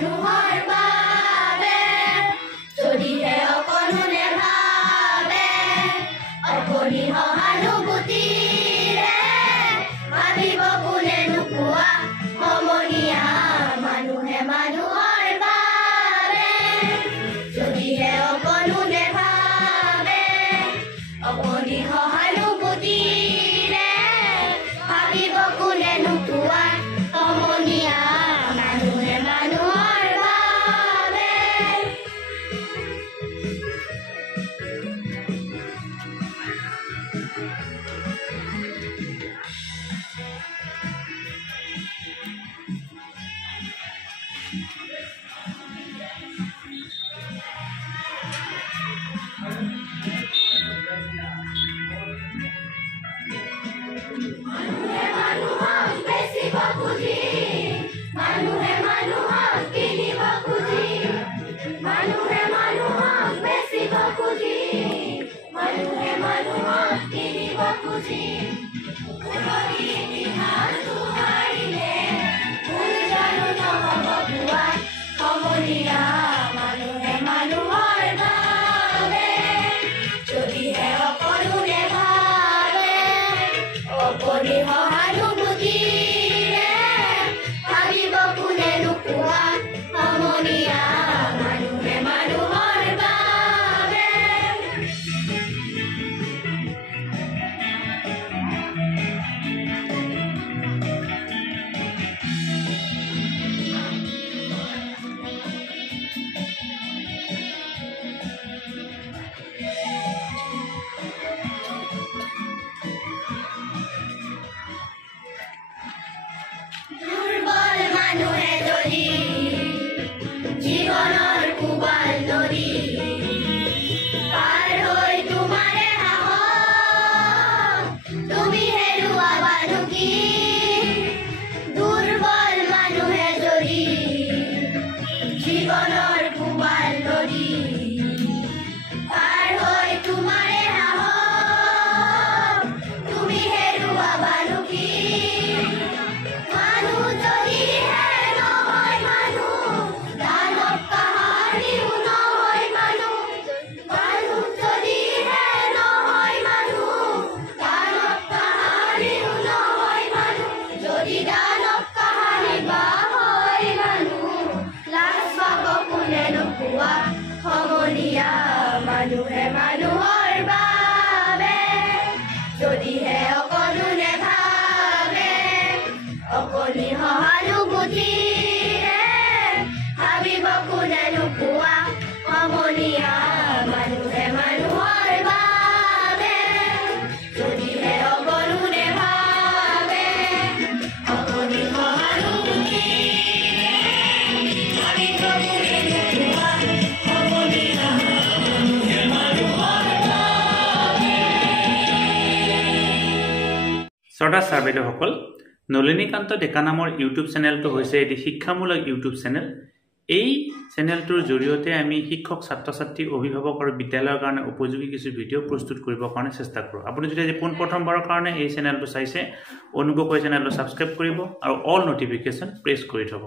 মানুহৰ বাবে যদিহে অকণোনে ভাবে অকণি সহানুভূতিৰে ভাবিব কোনে নোপোৱা সমনীয়া মানুহে মানুহৰ বাবে যদিহে অকণোনে ভাবে অকণি সহানুভূতিৰে ভাবিব কোনে নোপোৱা সমনীয়া মানুহে মানুহৰ বাবে মানুহে মানুহক বেচিব খুজি মানুহে মানুহক কিনিব খুজি মানুহে মানুহক বেচিব খুজি মানুহে মানুহক কিনিব খুজি পুৰণি ইতিহাসটো হাৰিলে ভুল জানো নহ'ব পোৱা সমনীয়া মানুহে মানুহৰ বাবে যদিহে অকণোনে ভাবে অকণি সহানুভূতিৰে ভাবিব কোনে নোপোৱা সমনীয়া মানুহে মানুহৰ বাবে দুৰ্বল মানুহে যদি জীৱনৰ কোবাল নদী পাৰ হৈ তোমাৰে সাহস তুমি হেৰুৱাবানো কি দুৰ্বল মানুহে যদি জীৱনৰ কোবাল নদী পাৰ হৈ তোমাৰে সাহস তুমি হেৰুৱাবানো কি মানুহ যদিহে নহয় মানুহ দানৱ কাহানিও নহয় মানুহ মানুহ যদিহে নহয় মানুহ দানৱ কাহানিও নহয় মানুহ যদি দানৱ কাহানি বা হয় মানুহ লাজ পাব কোনে নোপোৱা সমনীয়া মানুহে মানুহৰ বাবে যদিহে অকণোনে ভাবে অকণি সহানুভূতিৰে ভাবিব কোনে নোপোৱা সমনীয়া মানুহে মানুহৰ বাবে যদিহে অকণোনে ভাবে অকণি সহানুভূতিৰে ভাবিব কোনে নোপোৱা সমনীয়া মানুহে মানুহৰ বাবে। শ্ৰদ্ধা ছাৰ বাইদেউসকল, নলিনীকান্ত ডেকা নামৰ ইউটিউব চেনেলটো হৈছে এটি শিক্ষামূলক ইউটিউব চেনেল। এই চেনেলটোৰ জৰিয়তে আমি শিক্ষক ছাত্ৰ ছাত্ৰী অভিভাৱক আৰু বিদ্যালয়ৰ কাৰণে উপযোগী কিছু ভিডিঅ' প্ৰস্তুত কৰিবৰ কাৰণে চেষ্টা কৰোঁ। আপুনি যদি আজি পোনপ্ৰথমবাৰৰ কাৰণে এই চেনেলটো চাইছে অনুগ্ৰহ কৰি চেনেলটো ছাবস্ক্ৰাইব কৰিব আৰু অল নটিফিকেশ্যন প্ৰেছ কৰি থ'ব।